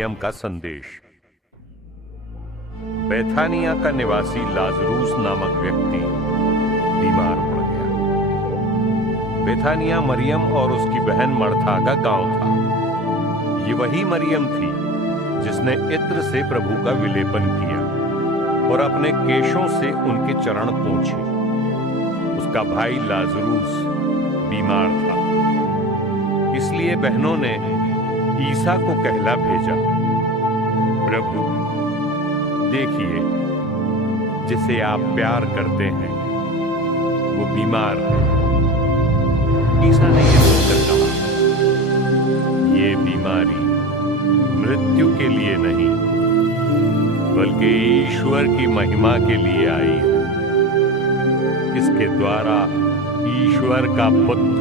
मरियम का संदेश। बेथानिया का निवासी लाजरूस नामक व्यक्ति बीमार पड़ गया। बेथानिया मरियम और उसकी बहन मर्था का गांव था। ये वही मरियम थी जिसने इत्र से प्रभु का विलेपन किया और अपने केशों से उनके चरण पोंछे। उसका भाई लाजरूस बीमार था, इसलिए बहनों ने ईसा को कहला भेजा, प्रभु देखिए, जिसे आप प्यार करते हैं वो बीमार है। ईसा ने यह सुनकर कहा, ये बीमारी मृत्यु के लिए नहीं बल्कि ईश्वर की महिमा के लिए आई है। इसके द्वारा ईश्वर का पुत्र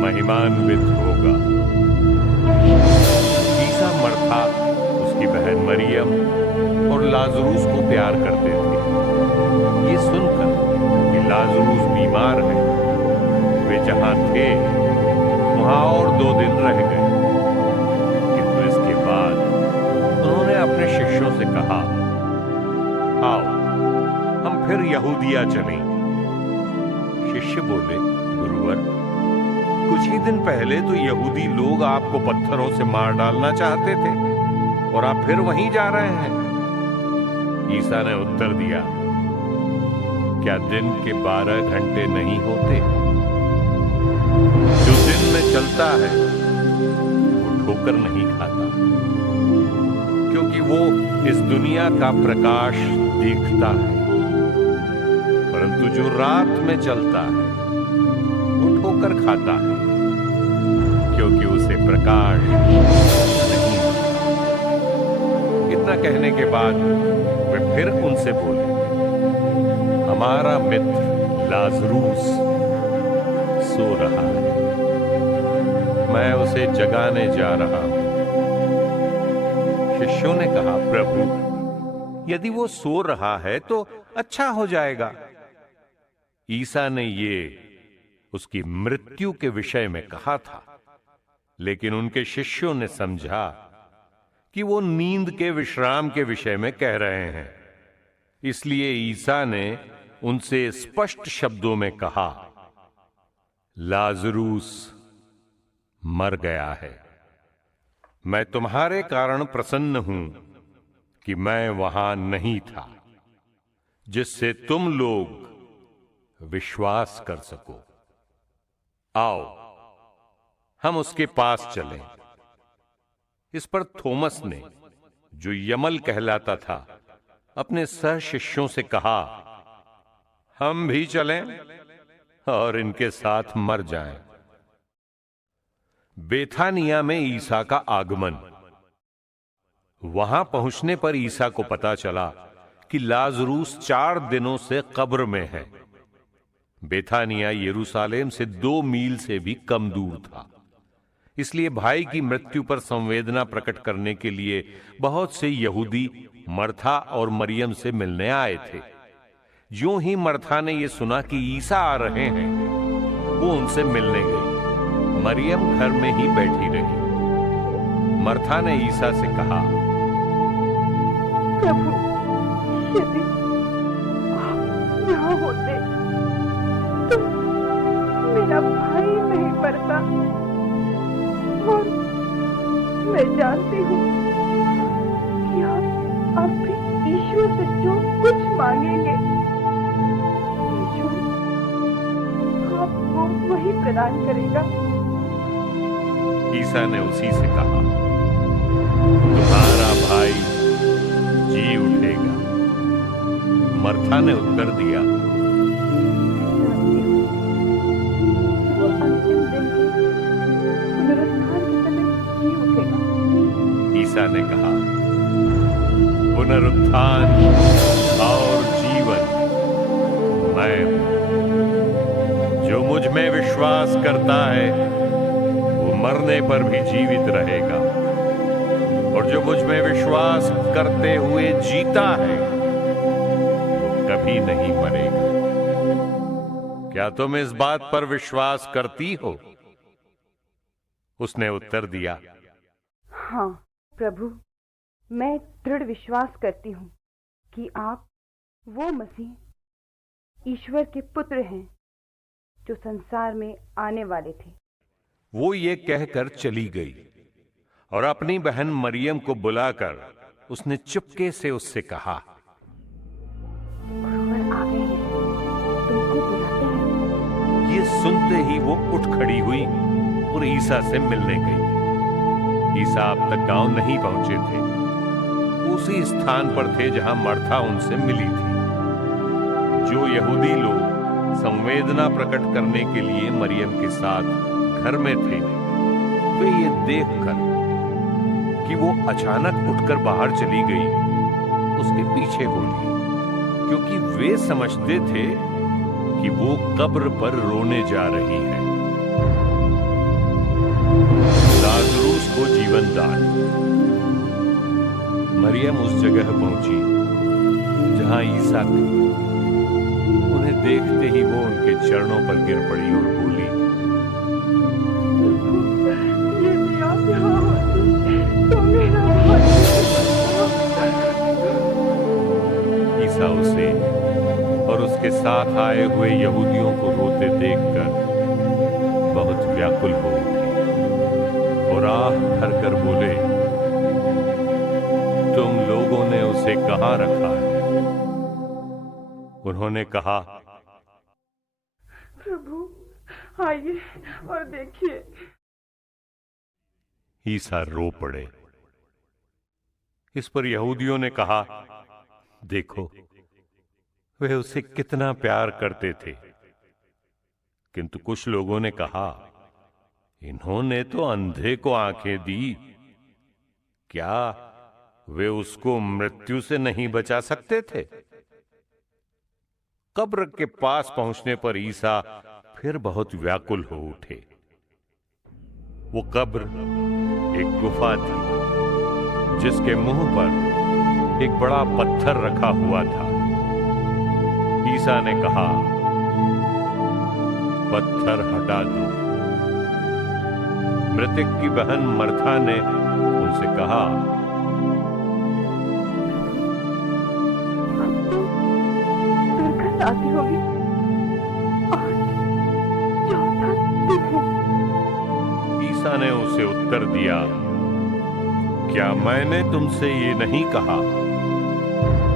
महिमान्वित होगा। ईसा मर्था, उसकी बहन मरियम और लाजरूस को प्यार करते थे। ये सुनकर कि लाजरूस बीमार है, वे जहां थे वहां और 2 दिन रह गए। किंतु इसके बाद उन्होंने अपने शिष्यों से कहा, आओ हम फिर यहूदिया चलें। शिष्य बोले, गुरुवर, कुछ ही दिन पहले तो यहूदी लोग आपको पत्थरों से मार डालना चाहते थे और आप फिर वहीं जा रहे हैं। ईसा ने उत्तर दिया, क्या दिन के 12 घंटे नहीं होते? जो दिन में चलता है वो ठोकर नहीं खाता, क्योंकि वो इस दुनिया का प्रकाश देखता है। परंतु जो रात में चलता है वो ठोकर खाता है, क्योंकि उसे प्रकाश नहीं। इतना कहने के बाद वे फिर उनसे बोले, हमारा मित्र लाजरूस सो रहा है, मैं उसे जगाने जा रहा हूं। शिष्यों ने कहा, प्रभु यदि वो सो रहा है तो अच्छा हो जाएगा। ईसा ने ये उसकी मृत्यु के विषय में कहा था, लेकिन उनके शिष्यों ने समझा कि वो नींद के विश्राम के विषय में कह रहे हैं। इसलिए ईसा ने उनसे स्पष्ट शब्दों में कहा, लाजरूस मर गया है। मैं तुम्हारे कारण प्रसन्न हूं कि मैं वहां नहीं था, जिससे तुम लोग विश्वास कर सको। आओ हम उसके पास चलें। इस पर थोमस ने, जो यमल कहलाता था, अपने सह शिष्यों से कहा, हम भी चलें और इनके साथ मर जाएं। बेथानिया में ईसा का आगमन। वहां पहुंचने पर ईसा को पता चला कि लाजरूस 4 दिनों से कब्र में है। बेथानिया यरूशलेम से 2 मील से भी कम दूर था। इसलिए भाई की मृत्यु पर संवेदना प्रकट करने के लिए बहुत से यहूदी मर्था और मरियम से मिलने आए थे। यूं ही मर्था ने यह सुना कि ईसा आ रहे हैं, वो उनसे मिलने गई। मरियम घर में ही बैठी रही। मर्था ने ईसा से कहा, प्रभु, यदि आप यहाँ होते तो मेरा भाई नहीं मरता। और मैं जानती हूँ कि आप भी ईश्वर से जो कुछ मांगेंगे, ईश्वर आपको वही प्रदान करेगा। ईसा ने उसी से कहा, तुम्हारा भाई जी उठेगा। मर्था ने उत्तर दिया, वो अंतिम दिन के पुनरुत्थान के समय जी उठेगा। ईसा ने कहा, पुनरुत्थान और जीवन मैं हूं। जो मुझ में विश्वास करता है वो मरने पर भी जीवित रहेगा, और जो मुझ में विश्वास करते हुए जीता है वो कभी नहीं मरेगा। क्या तुम इस बात पर विश्वास करती हो? उसने उत्तर दिया, हाँ प्रभु, मैं दृढ़ विश्वास करती हूँ कि आप वो मसीह ईश्वर के पुत्र हैं जो संसार में आने वाले थे। वो ये कहकर चली गई और अपनी बहन मरियम को बुलाकर उसने चुपके से उससे कहा, गुरुवर आ गए हैं, तुमको बुलाते हैं। ये सुनते ही वो उठ खड़ी हुई और ईसा से मिलने गई। ईसा अब तक गांव नहीं पहुंचे थे, उसी स्थान पर थे जहां मर्था उनसे मिली थी। जो यहूदी लोग संवेदना प्रकट करने के लिए मरियम के साथ घर में थे, वे ये देखकर कि वो अचानक उठकर बाहर चली गई, उसके पीछे हो लिए, क्योंकि वे समझते थे कि वो कब्र पर रोने जा रही है। लाजरूस को जीवन दान। मरियम उस जगह पहुंची जहां ईसा थे। उन्हें देखते ही वो उनके चरणों पर गिर पड़ी और बोली, यदि आप यहाँ होते तो मेरा भाई। ईसा उसे और उसके साथ आए हुए यहूदियों को रोते देखकर बहुत व्याकुल हो उठे और आह भरकर बोले, तुम लोगों ने उसे कहां रखा है? उन्होंने कहा, प्रभु, आइए और देखिए। ईसा रो पड़े। इस पर यहूदियों ने कहा, देखो, वे उसे कितना प्यार करते थे। किंतु कुछ लोगों ने कहा, इन्होंने तो अंधे को आंखें दी, क्या वे उसको मृत्यु से नहीं बचा सकते थे? कब्र के पास पहुंचने पर ईसा फिर बहुत व्याकुल हो उठे। वो कब्र एक गुफा थी जिसके मुंह पर एक बड़ा पत्थर रखा हुआ था। ईसा ने कहा, पत्थर हटा दो। मृतक की बहन मर्था ने उनसे कहा, अब तो दुर्गंध आती होगी। आज चौथा दिन है। ईसा ने उसे उत्तर दिया, क्या मैंने तुमसे ये नहीं कहा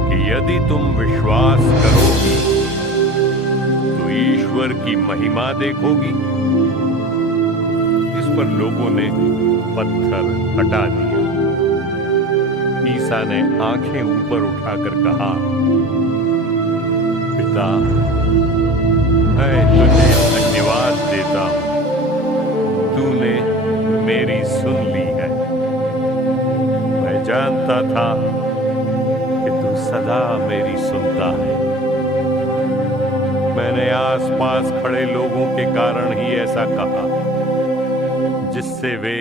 कि यदि तुम विश्वास करोगी तो ईश्वर की महिमा देखोगी? इस पर लोगों ने पत्थर हटा दिया। ईसा ने आंखें ऊपर उठाकर कहा, पिता, मैं तुझे धन्यवाद देता हूं, तूने मेरी सुन ली है। मैं जानता था कि तू सदा मेरी सुनता है। मैंने आसपास खड़े लोगों के कारण ही ऐसा कहा, जिससे वे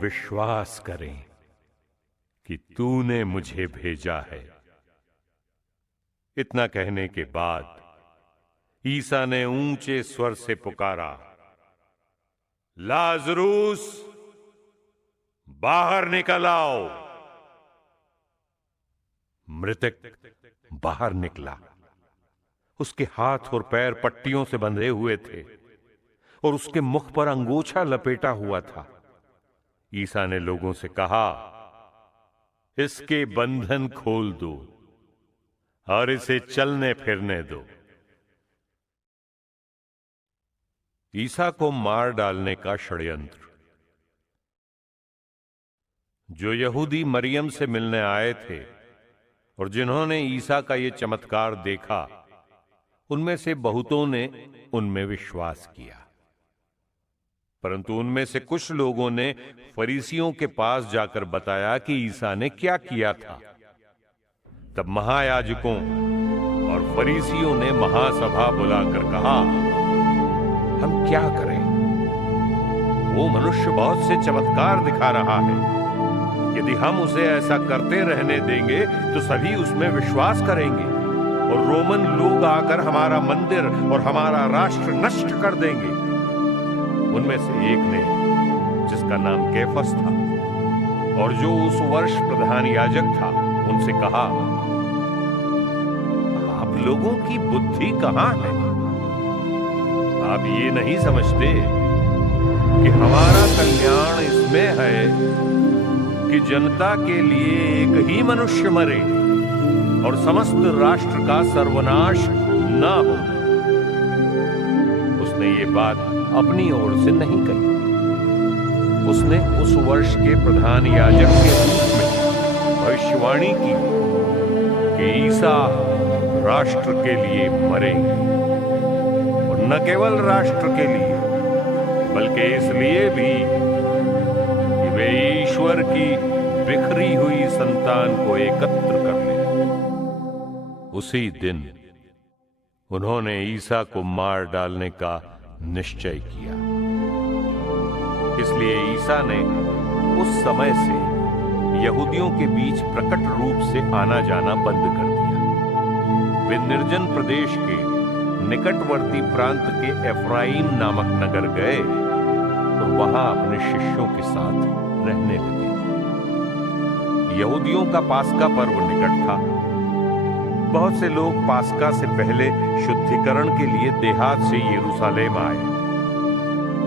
विश्वास करें कि तूने मुझे भेजा है। इतना कहने के बाद ईसा ने ऊंचे स्वर से पुकारा, लाजरूस, बाहर निकल आओ। मृतक बाहर निकला। उसके हाथ और पैर पट्टियों से बंधे हुए थे और उसके मुख पर अंगोछा लपेटा हुआ था। ईसा ने लोगों से कहा, इसके बंधन खोल दो और इसे चलने फिरने दो। ईसा को मार डालने का षड्यंत्र। जो यहूदी मरियम से मिलने आए थे और जिन्होंने ईसा का यह चमत्कार देखा, उनमें से बहुतों ने उनमें विश्वास किया, परंतु उनमें से कुछ लोगों ने फरीसियों के पास जाकर बताया कि ईसा ने क्या किया था। तब महायाजकों और फरीसियों ने महासभा बुलाकर कहा, हम क्या करें? वो मनुष्य बहुत से चमत्कार दिखा रहा है। यदि हम उसे ऐसा करते रहने देंगे तो सभी उसमें विश्वास करेंगे और रोमन लोग आकर हमारा मंदिर और हमारा राष्ट्र नष्ट कर देंगे। उनमें से एक ने, जिसका नाम कैफस था और जो उस वर्ष प्रधान याजक था उनसे कहा, आप लोगों की बुद्धि कहां है? आप ये नहीं समझते कि हमारा कल्याण इसमें है कि जनता के लिए एक ही मनुष्य मरे और समस्त राष्ट्र का सर्वनाश न हो। उसने ये बात अपनी ओर से नहीं कही। उसने उस वर्ष के प्रधान याजक के रूप में भविष्यवाणी की कि ईसा राष्ट्र के लिए मरेंगे, और न केवल राष्ट्र के लिए बल्कि इसलिए भी कि वे ईश्वर की बिखरी हुई संतान को एकत्र कर ले। उसी दिन उन्होंने ईसा को मार डालने का निश्चय किया। इसलिए ईसा ने उस समय से यहूदियों के बीच प्रकट रूप से आना जाना बंद कर दिया। वे निर्जन प्रदेश के निकटवर्ती प्रांत के एफ्राइम नामक नगर गए और वहां अपने शिष्यों के साथ रहने लगे। यहूदियों का पास्का पर्व निकट था। बहुत से लोग पास्का से पहले शुद्धिकरण के लिए देहात से यरूशलेम आए।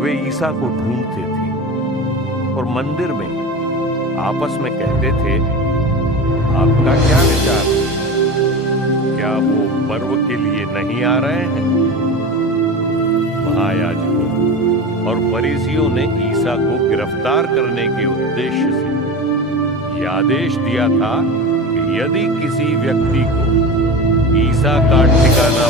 वे ईसा को ढूंढते थे और मंदिर में आपस में कहते थे, आपका क्या विचार है? क्या वो पर्व के लिए नहीं आ रहे हैं? महायाजकों और फरीसियों ने ईसा को गिरफ्तार करने के उद्देश्य से यह आदेश दिया था कि यदि किसी व्यक्ति को ईसा का ठिकाना